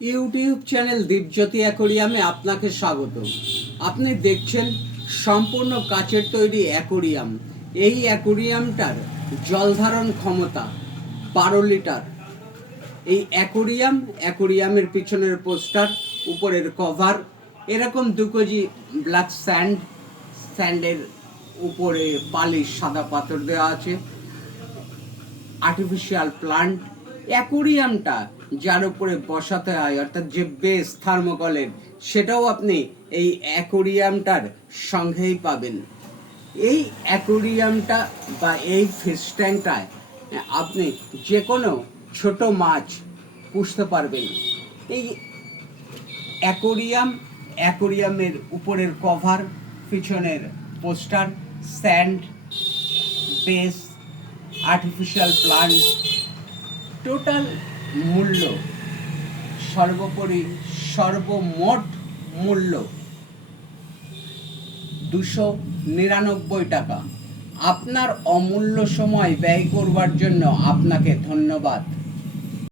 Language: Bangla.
ইউটিউব চ্যানেল দীপজ্যোতি অ্যাকোরিয়ামে আপনাকে স্বাগত। আপনি দেখছেন সম্পূর্ণ কাচের তৈরি অ্যাকোরিয়াম। এই অ্যাকোরিয়ামটার জলধারণ ক্ষমতা 12 লিটার। এই অ্যাকোরিয়ামের পিছনের পোস্টার, উপরের কভার, এরকম 2 কেজি ব্ল্যাক স্যান্ডের উপরে পালিশ সাদা পাথর দেওয়া আছে। আর্টিফিশিয়াল প্লান্ট, অ্যাকোরিয়ামটা যার উপরে বসাতে হয় অর্থাৎ যে বেস থার্মোকলের, সেটাও আপনি এই অ্যাকোরিয়ামটার সঙ্গেই পাবেন। এই অ্যাকোরিয়ামটা বা এই ফিশ ট্যাঙ্কটায় আপনি যে কোনো ছোট মাছ পুষতে পারবেন। এই অ্যাকোরিয়ামের উপরের কভার, পিছনের poster, sand, base, artificial plant, total মূল্য, সর্বমোট মূল্য 299 টাকা। আপনার অমূল্য সময় ব্যয় করবার জন্য আপনাকে ধন্যবাদ।